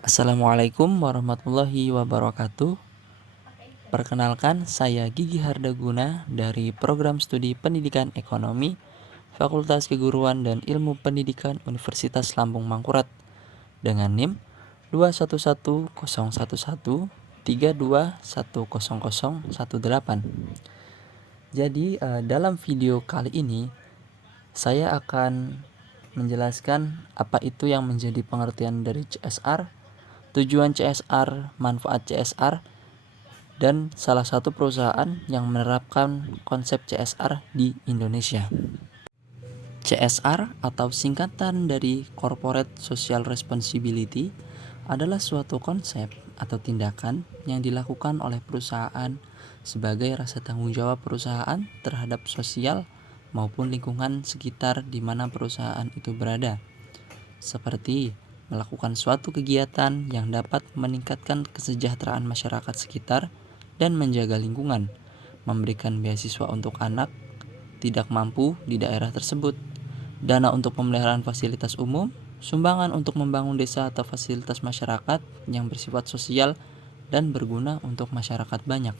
Assalamualaikum warahmatullahi wabarakatuh. Perkenalkan, saya Gigi Hardaguna dari Program Studi Pendidikan Ekonomi, Fakultas Keguruan dan Ilmu Pendidikan Universitas Lampung Mangkurat dengan NIM 211132100018. Jadi, dalam video kali ini saya akan menjelaskan apa itu yang menjadi pengertian dari CSR, tujuan CSR, manfaat CSR, dan salah satu perusahaan yang menerapkan konsep CSR di Indonesia. CSR atau singkatan dari Corporate Social Responsibility adalah suatu konsep atau tindakan yang dilakukan oleh perusahaan sebagai rasa tanggung jawab perusahaan terhadap sosial maupun lingkungan sekitar di mana perusahaan itu berada, seperti melakukan suatu kegiatan yang dapat meningkatkan kesejahteraan masyarakat sekitar dan menjaga lingkungan, memberikan beasiswa untuk anak tidak mampu di daerah tersebut, dana untuk pemeliharaan fasilitas umum, sumbangan untuk membangun desa atau fasilitas masyarakat yang bersifat sosial dan berguna untuk masyarakat banyak,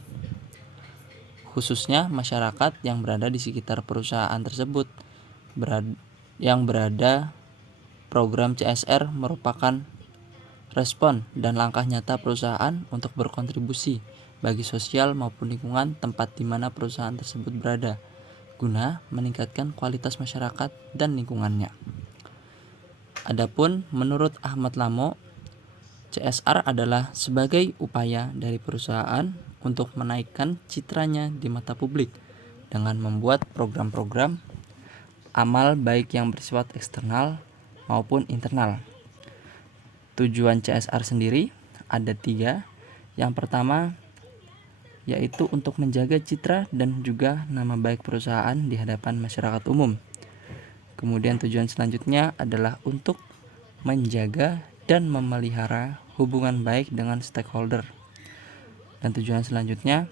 khususnya masyarakat yang berada di sekitar perusahaan tersebut. Program CSR merupakan respon dan langkah nyata perusahaan untuk berkontribusi bagi sosial maupun lingkungan tempat di mana perusahaan tersebut berada, guna meningkatkan kualitas masyarakat dan lingkungannya. Adapun menurut Ahmad Lamo, CSR adalah sebagai upaya dari perusahaan untuk menaikkan citranya di mata publik dengan membuat program-program amal baik yang bersifat eksternal maupun internal. Tujuan CSR sendiri ada 3. Yang pertama yaitu untuk menjaga citra dan juga nama baik perusahaan di hadapan masyarakat umum. Kemudian tujuan selanjutnya adalah untuk menjaga dan memelihara hubungan baik dengan stakeholder. Dan tujuan selanjutnya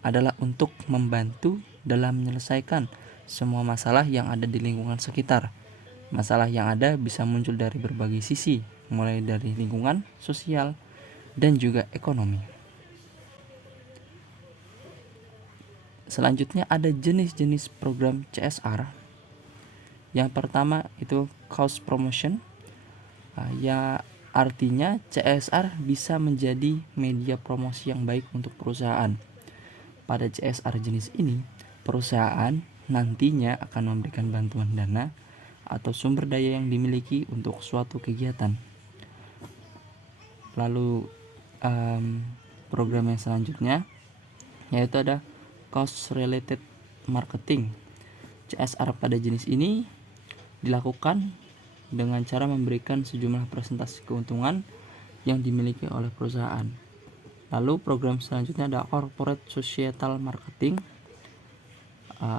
adalah untuk membantu dalam menyelesaikan semua masalah yang ada di lingkungan sekitar. Masalah yang ada bisa muncul dari berbagai sisi, mulai dari lingkungan, sosial, dan juga ekonomi. Selanjutnya ada jenis-jenis program CSR. Yang pertama itu cause promotion. Ya artinya CSR bisa menjadi media promosi yang baik untuk perusahaan. Pada CSR jenis ini, perusahaan nantinya akan memberikan bantuan dana atau sumber daya yang dimiliki untuk suatu kegiatan. Lalu program yang selanjutnya yaitu ada cost related marketing. CSR pada jenis ini dilakukan dengan cara memberikan sejumlah presentasi keuntungan yang dimiliki oleh perusahaan. Lalu program selanjutnya ada corporate societal marketing,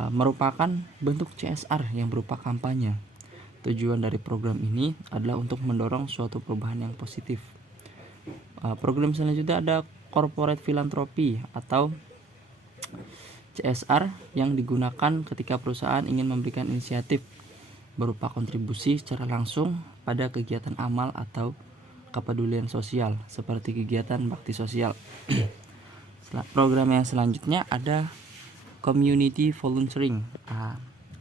merupakan bentuk CSR yang berupa kampanye. Tujuan dari program ini adalah untuk mendorong suatu perubahan yang positif. Program selanjutnya ada corporate philanthropy atau CSR yang digunakan ketika perusahaan ingin memberikan inisiatif berupa kontribusi secara langsung pada kegiatan amal atau kepedulian sosial seperti kegiatan bakti sosial. Program yang selanjutnya ada community volunteering.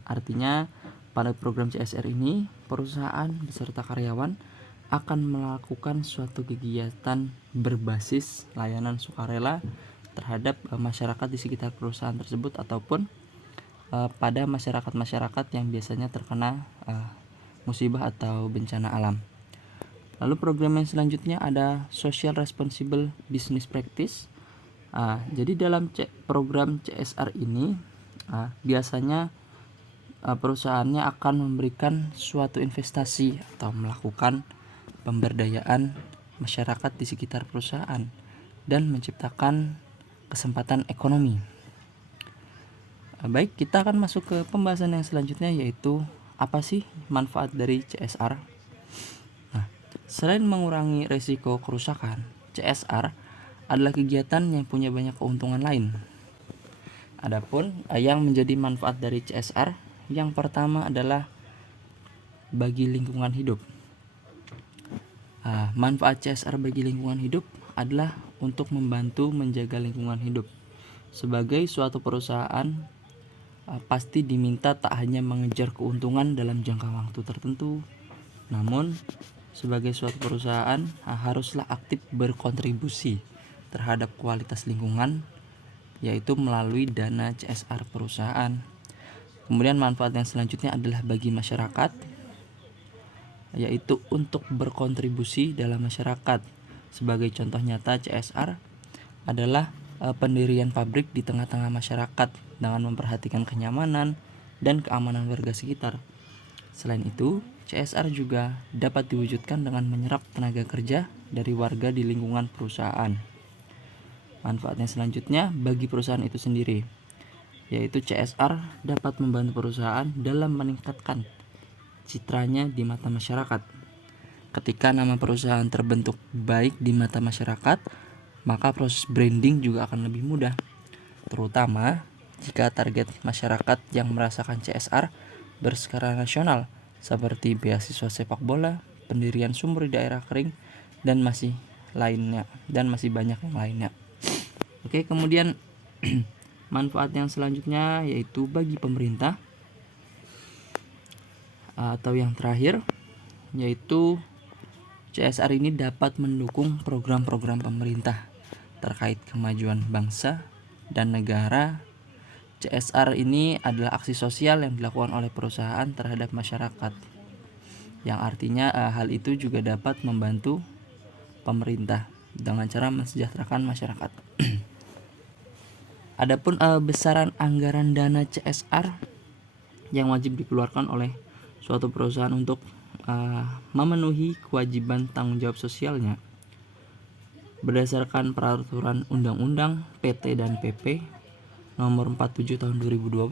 Artinya pada program CSR ini perusahaan beserta karyawan akan melakukan suatu kegiatan berbasis layanan sukarela terhadap masyarakat di sekitar perusahaan tersebut ataupun pada masyarakat-masyarakat yang biasanya terkena musibah atau bencana alam. Lalu program yang selanjutnya ada Social Responsible Business Practice. Jadi dalam program CSR ini biasanya perusahaannya akan memberikan suatu investasi atau melakukan pemberdayaan masyarakat di sekitar perusahaan dan menciptakan kesempatan ekonomi. Baik, kita akan masuk ke pembahasan yang selanjutnya, yaitu apa sih manfaat dari CSR. Selain mengurangi risiko kerusakan, CSR adalah kegiatan yang punya banyak keuntungan lain. Adapun yang menjadi manfaat dari CSR, yang pertama adalah bagi lingkungan hidup. Manfaat CSR bagi lingkungan hidup adalah untuk membantu menjaga lingkungan hidup. Sebagai suatu perusahaan, pasti diminta tak hanya mengejar keuntungan dalam jangka waktu tertentu, namun sebagai suatu perusahaan haruslah aktif berkontribusi terhadap kualitas lingkungan, yaitu melalui dana CSR perusahaan. Kemudian manfaat yang selanjutnya adalah bagi masyarakat, yaitu untuk berkontribusi dalam masyarakat. Sebagai contoh nyata CSR adalah pendirian pabrik di tengah-tengah masyarakat dengan memperhatikan kenyamanan dan keamanan warga sekitar. Selain itu, CSR juga dapat diwujudkan dengan menyerap tenaga kerja dari warga di lingkungan perusahaan. Manfaatnya selanjutnya bagi perusahaan itu sendiri, yaitu CSR dapat membantu perusahaan dalam meningkatkan citranya di mata masyarakat. Ketika nama perusahaan terbentuk baik di mata masyarakat, maka proses branding juga akan lebih mudah, terutama jika target masyarakat yang merasakan CSR berskala nasional seperti beasiswa sepak bola, pendirian sumur di daerah kering, dan masih banyak yang lainnya. Oke, kemudian manfaat yang selanjutnya yaitu bagi pemerintah, atau yang terakhir yaitu CSR ini dapat mendukung program-program pemerintah terkait kemajuan bangsa dan negara. CSR ini adalah aksi sosial yang dilakukan oleh perusahaan terhadap masyarakat, yang artinya hal itu juga dapat membantu pemerintah dengan cara mensejahterakan masyarakat. Adapun besaran anggaran dana CSR yang wajib dikeluarkan oleh suatu perusahaan untuk memenuhi kewajiban tanggung jawab sosialnya berdasarkan peraturan Undang-Undang PT dan PP Nomor 47 Tahun 2012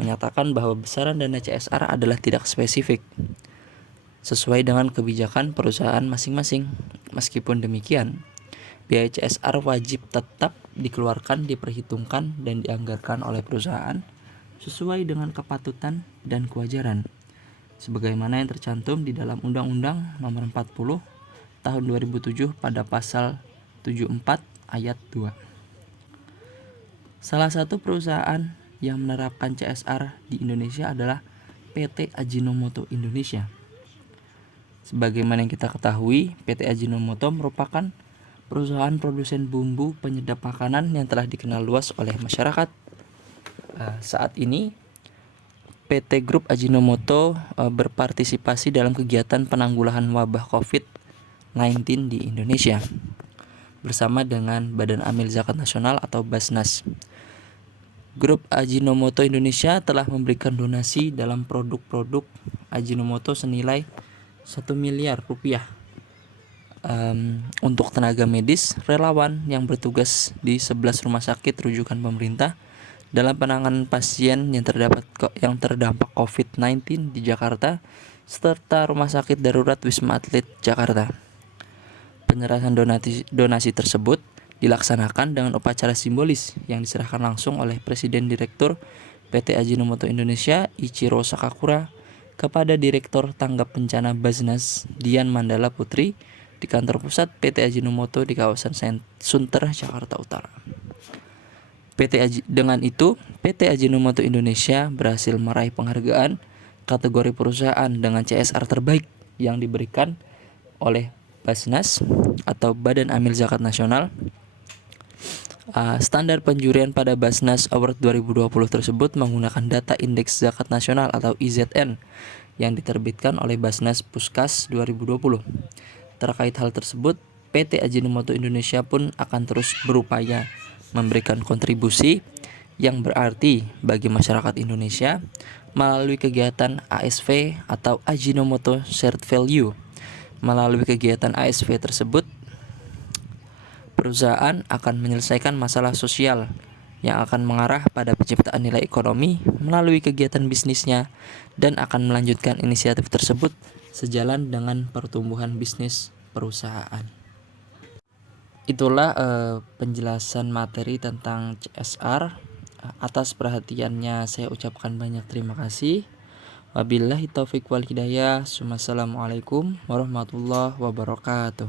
menyatakan bahwa besaran dana CSR adalah tidak spesifik sesuai dengan kebijakan perusahaan masing-masing. Meskipun demikian, biaya CSR wajib tetap dikeluarkan, diperhitungkan, dan dianggarkan oleh perusahaan sesuai dengan kepatutan dan kewajaran, sebagaimana yang tercantum di dalam Undang-Undang Nomor 40 Tahun 2007 pada pasal 74 ayat 2. Salah satu perusahaan yang menerapkan CSR di Indonesia adalah PT Ajinomoto Indonesia. Sebagaimana yang kita ketahui, PT Ajinomoto merupakan perusahaan produsen bumbu penyedap makanan yang telah dikenal luas oleh masyarakat. Saat ini PT Grup Ajinomoto berpartisipasi dalam kegiatan penanggulangan wabah COVID-19 di Indonesia bersama dengan Badan Amil Zakat Nasional atau Basnas. Grup Ajinomoto Indonesia telah memberikan donasi dalam produk-produk Ajinomoto senilai 1 miliar rupiah untuk tenaga medis relawan yang bertugas di 11 rumah sakit rujukan pemerintah dalam penanganan pasien yang terdampak COVID-19 di Jakarta serta Rumah Sakit Darurat Wisma Atlet Jakarta. Penyerahan donasi tersebut dilaksanakan dengan upacara simbolis yang diserahkan langsung oleh Presiden Direktur PT Ajinomoto Indonesia Ichiro Sakakura kepada Direktur Tanggap Bencana Basnas Dian Mandala Putri di kantor pusat PT Ajinomoto di kawasan Sunter, Jakarta Utara. Dengan itu, PT Ajinomoto Indonesia berhasil meraih penghargaan kategori perusahaan dengan CSR terbaik yang diberikan oleh Basnas atau Badan Amil Zakat Nasional. Standar penjurian pada Basnas Award 2020 tersebut menggunakan data Indeks Zakat Nasional atau IZN yang diterbitkan oleh Basnas Puskas 2020. Terkait hal tersebut, PT Ajinomoto Indonesia pun akan terus berupaya memberikan kontribusi yang berarti bagi masyarakat Indonesia melalui kegiatan ASV atau Ajinomoto Shared Value. Melalui kegiatan ASV tersebut, perusahaan akan menyelesaikan masalah sosial yang akan mengarah pada penciptaan nilai ekonomi melalui kegiatan bisnisnya dan akan melanjutkan inisiatif tersebut sejalan dengan pertumbuhan bisnis perusahaan. Itulah penjelasan materi tentang CSR. Atas perhatiannya saya ucapkan banyak terima kasih. Wabillahi taufik wal hidayah. Wassalamualaikum warahmatullahi wabarakatuh.